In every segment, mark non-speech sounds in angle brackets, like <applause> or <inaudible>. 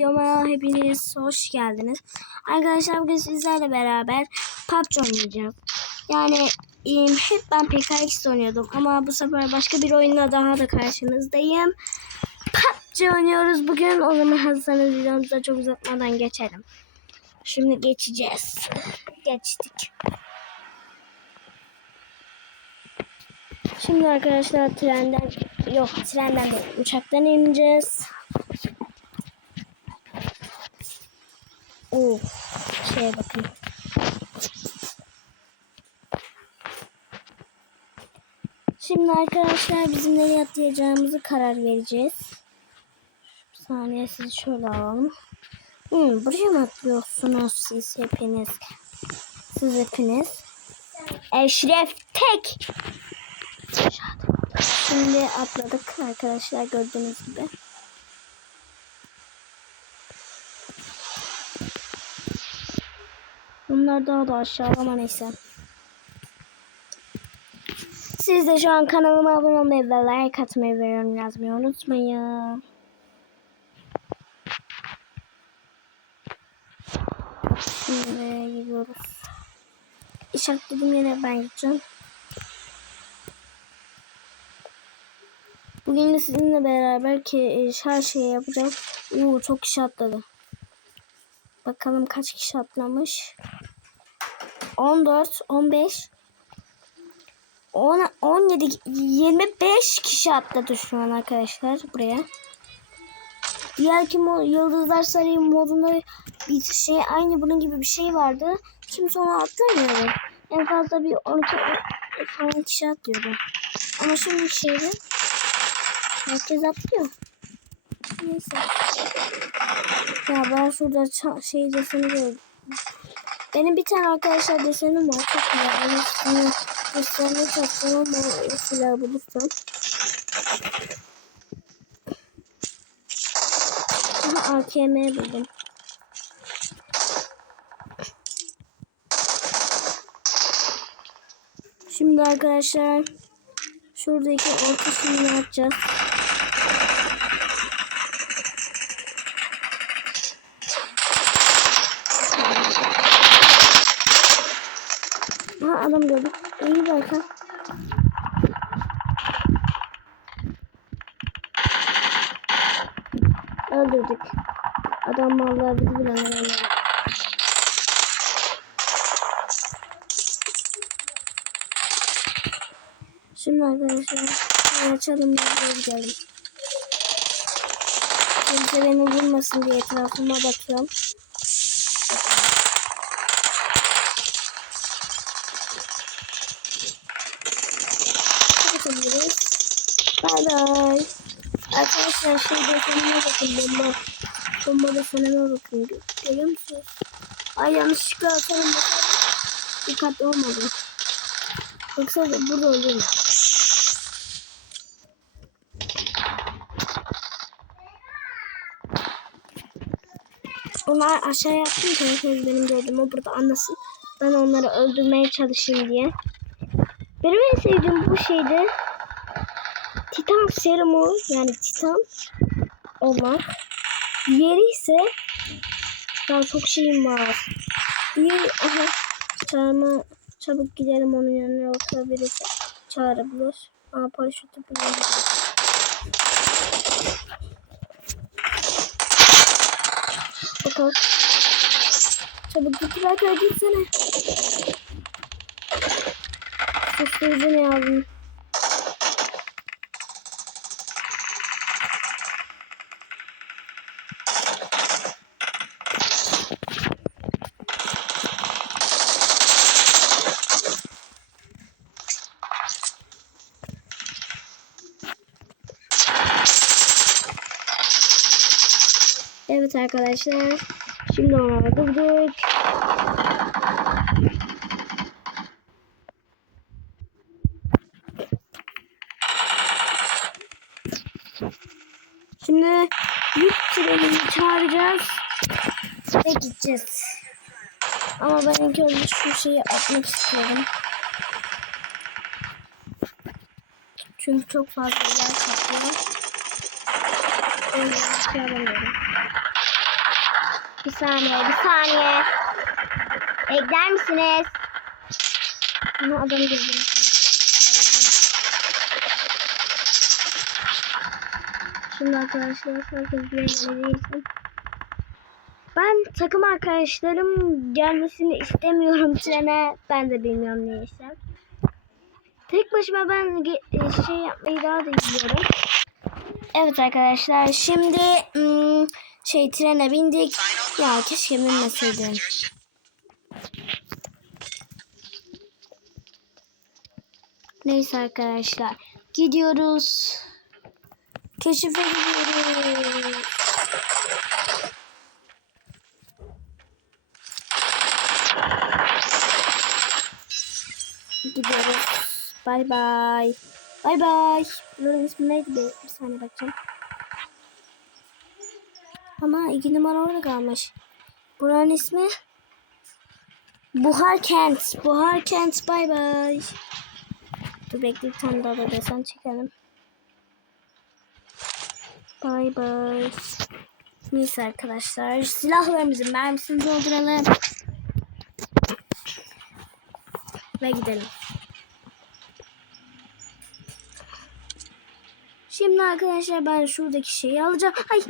videoma hepiniz hoş geldiniz. Arkadaşlar bugün sizlerle beraber PUBG oynayacağız. Yani hep ben PKX oynuyordum ama bu sefer başka bir oyunla daha da karşınızdayım. PUBG oynuyoruz bugün. O zaman hazırsanız videomuza çok uzatmadan geçelim. Şimdi geçeceğiz. Geçtik. Şimdi arkadaşlar trenden yok trenden değil uçaktan ineceğiz. Of şeye bakın. Şimdi arkadaşlar bizim nereye atlayacağımızı karar vereceğiz. Bir saniye sizi şöyle alalım. Hmm, buraya mı atlıyorsunuz siz hepiniz? Siz hepiniz. Eşref tek. Şimdi atladık arkadaşlar gördüğünüz gibi. Bunlar daha da aşağı ama neyse. Siz de şu an kanalıma abone olmayı ve like atmayı ve yorum yazmayı unutmayın. Şimdi gidiyoruz. İşaretledim yine ben gideceğim. Bugün de sizinle beraber ki e, her şeyi yapacağım. Uuu çok kişi atladı. Bakalım kaç kişi atlamış. 14, 15, 10, 17, 25 kişi atladı şu an arkadaşlar buraya. Diğer ki mo- Yıldızlar Sarayı modunda bir şey aynı bunun gibi bir şey vardı. Şimdi sonra atlamıyorum. En fazla bir 12 falan kişi atlıyordu. Ama şimdi şeyde herkes atlıyor. Neyse. Ya ben şurada şey deseni gördüm. Benim bir tane arkadaşlar desenim var. Çok güzel. Onun desenini çektim ama silahı bulursam. Aha AKM buldum. Şimdi arkadaşlar şuradaki ortasını yapacağız. Ha adam gördüm. İyi bak ha. Öldürdük. Adam vallahi bizi bile. Şimdi arkadaşlar açalım buraya gidelim. Kimse beni vurmasın diye etrafıma bakıyorum. Kapatabiliriz. Bay bay. Arkadaşlar şey desenime bakın bomba. Bomba desenime bakın. Gö- Görüyor musunuz? Ay yanlışlıkla atarım bakalım. Dikkatli olmadı. Yoksa burada ölürüm. Onlar aşağı yaptım ki herkes benim gördüğümü burada anlasın. Ben onları öldürmeye çalışayım diye. Benim en sevdiğim bu şeydi. Titan serumu yani Titan olmak. Diğeri ise ya çok şeyim var. Diğeri aha çağırma çabuk gidelim onun yanına yoksa birisi çağırabilir. Aa paraşütü bile Bakalım. Çabuk git Berkay gitsene. Susturucu ne yazdım? Evet arkadaşlar. Şimdi onlara durduk. Çağıracağız ve gideceğiz. Ama ben ilk önce şu şeyi atmak istiyorum. Çünkü çok fazla yer kaplıyor. O yüzden şey alamıyorum. Bir saniye, bir saniye. Bekler misiniz? Ama adam girdi. Şimdi arkadaşlar herkes değilsin. Ben takım arkadaşlarım gelmesini istemiyorum <laughs> trene. Ben de bilmiyorum neyse. Tek başıma ben ge- şey yapmayı daha da istiyorum. Evet arkadaşlar şimdi hmm, şey trene bindik. Ya keşke binmeseydim. Neyse arkadaşlar gidiyoruz. Keşife gidiyoruz. Gidiyoruz. Bay bay. Bay bay. Bunun ismi neydi? Bir, saniye bakacağım. Ama iki numara orada kalmış. Buranın ismi Buhar Kent. Buhar Kent. Bay bay. Dur bekle bir tane daha da desen çekelim. Bay bay. Neyse arkadaşlar. Silahlarımızın mermisini dolduralım. Ve gidelim. Şimdi arkadaşlar ben şuradaki şeyi alacağım. Ay.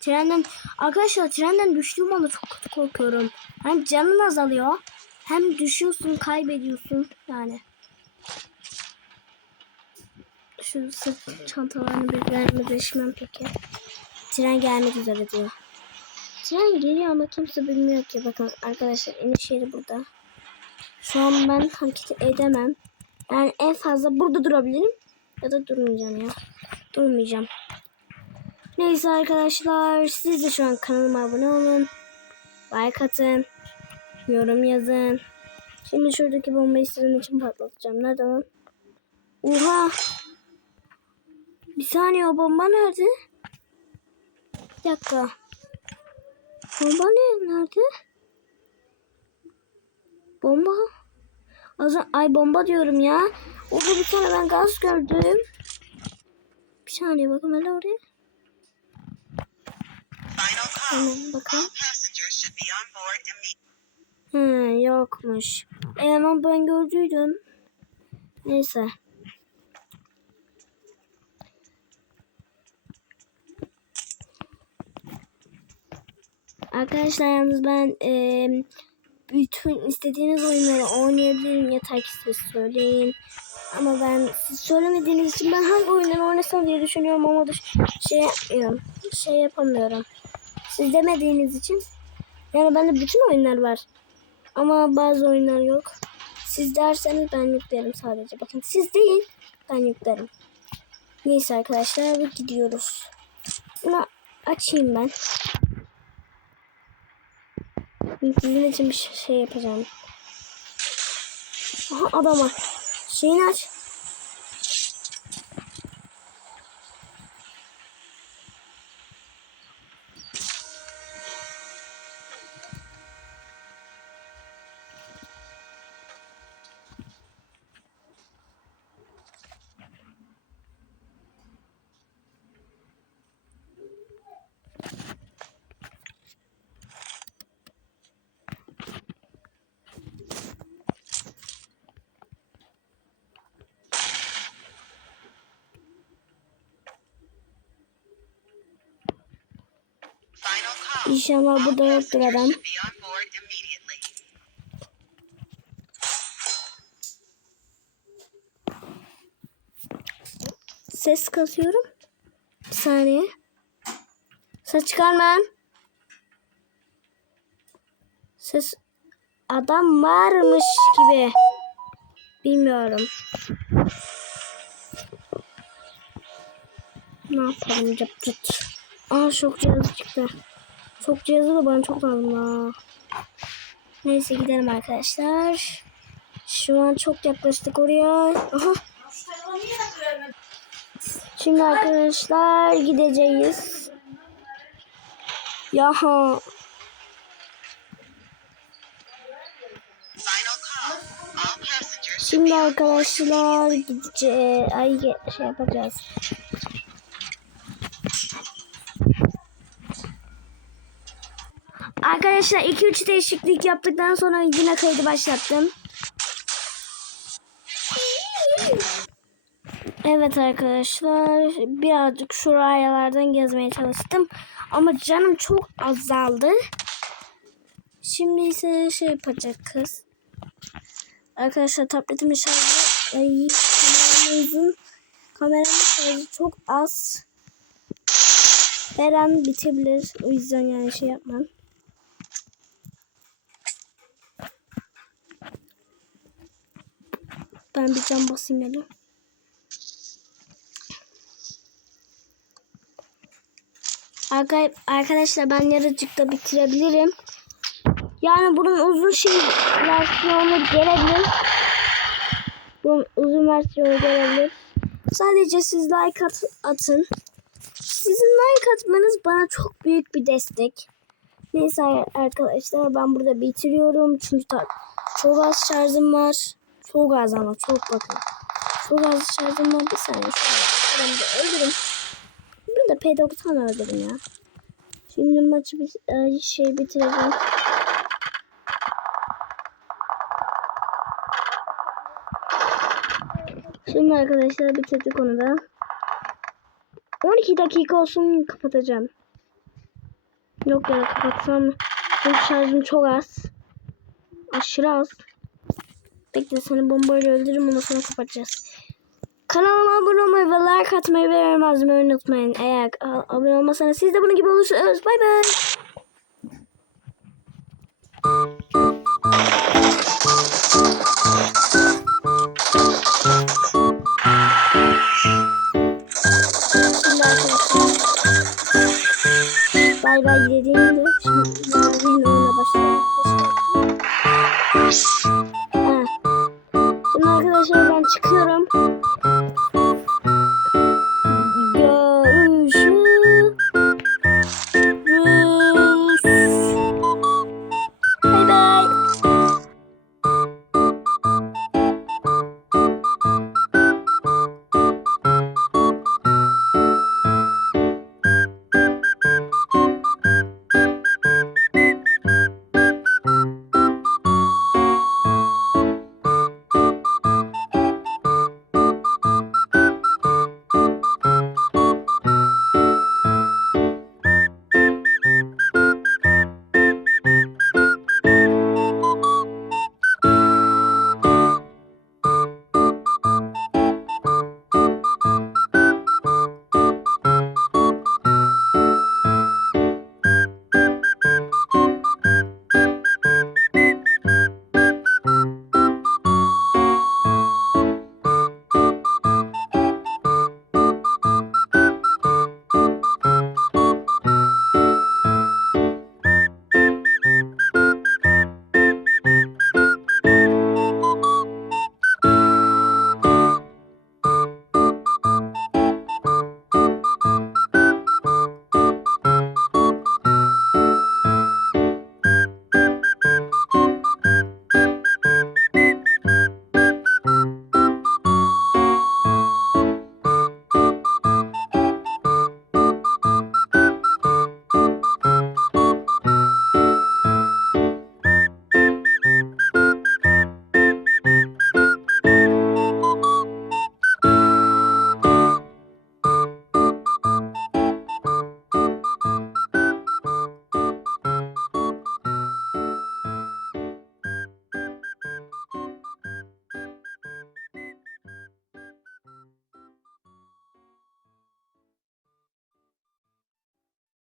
Trenden arkadaşlar trenden düştüğüm anda çok kötü korkuyorum. Hem canın azalıyor hem düşüyorsun kaybediyorsun yani. Şu sırt çantalarını bir vermeleşmem peki. Tren gelmek üzere diyor. Tren geliyor ama kimse bilmiyor ki. Bakın arkadaşlar iniş yeri burada. Şu an ben hareket edemem. Yani en fazla burada durabilirim. Ya da durmayacağım ya. Durmayacağım. Neyse arkadaşlar. Siz de şu an kanalıma abone olun. Like atın. Yorum yazın. Şimdi şuradaki bombayı sizin için patlatacağım. Nerede lan? Oha. Bir saniye o bomba nerede? Bir dakika. Bomba ne? Nerede? Bomba. Az ay bomba diyorum ya. Orada bir tane ben gaz gördüm. Bir saniye bakın hele oraya. Hemen bakalım. Hı, yokmuş. E ama ben gördüydüm. Neyse. Arkadaşlar yalnız ben eee, bütün istediğiniz oyunları oynayabilirim yeter ki siz söyleyin. Ama ben siz söylemediğiniz için ben hangi oyunları oynasam diye düşünüyorum ama da şey yapmıyorum. Şey yapamıyorum. Siz demediğiniz için yani bende bütün oyunlar var. Ama bazı oyunlar yok. Siz derseniz ben yüklerim sadece. Bakın siz değil ben yüklerim. Neyse arkadaşlar gidiyoruz. Bunu açayım ben. Sizin için bir şey yapacağım. Aha adama. Şeyini aç. İnşallah All burada yoktur adam. Ses kasıyorum. Bir saniye. Ses çıkarmam. Ses adam varmış gibi. Bilmiyorum. Ne yapalım. Aa şok cihazı çıktı. Şok cihazı da bana çok lazım ha. Neyse gidelim arkadaşlar. Şu an çok yaklaştık oraya. Aha. Şimdi arkadaşlar gideceğiz. Yaha. Şimdi arkadaşlar gideceğiz. Ay şey yapacağız. Arkadaşlar 2-3 değişiklik yaptıktan sonra yine kaydı başlattım. Evet arkadaşlar birazcık şuralardan gezmeye çalıştım. Ama canım çok azaldı. Şimdi ise şey yapacak kız. Arkadaşlar tabletimin şarjı ay, kameramızın kameramın şarjı çok az. Her an bitebilir. O yüzden yani şey yapmam. Ben bir cam basayım hele. Arka- Arkadaşlar ben yarıcıkta bitirebilirim. Yani bunun uzun şey versiyonu gelebilir. Bunun uzun versiyonu gelebilir. Sadece siz like at- atın. Sizin like atmanız bana çok büyük bir destek. Neyse arkadaşlar ben burada bitiriyorum. Çünkü çok az şarjım var. Çok az ama çok bakın. Çok az şarjım var. Bir saniye şöyle şöyle bir öldürün. Burada P90 öldürün ya. Şimdi maçı bir e, şey bitireceğim. Şimdi arkadaşlar bitirdik onu da. 12 dakika olsun kapatacağım. Yok ya kapatsam. Çünkü şarjım çok az. Aşırı az. Bekle seni bombayla öldürürüm ondan sonra kapatacağız. Kanalıma abone olmayı ve like atmayı ve yorum unutmayın. Eğer abone olmasanız siz de bunun gibi olursunuz. Bay bay. Bay bay dediğimde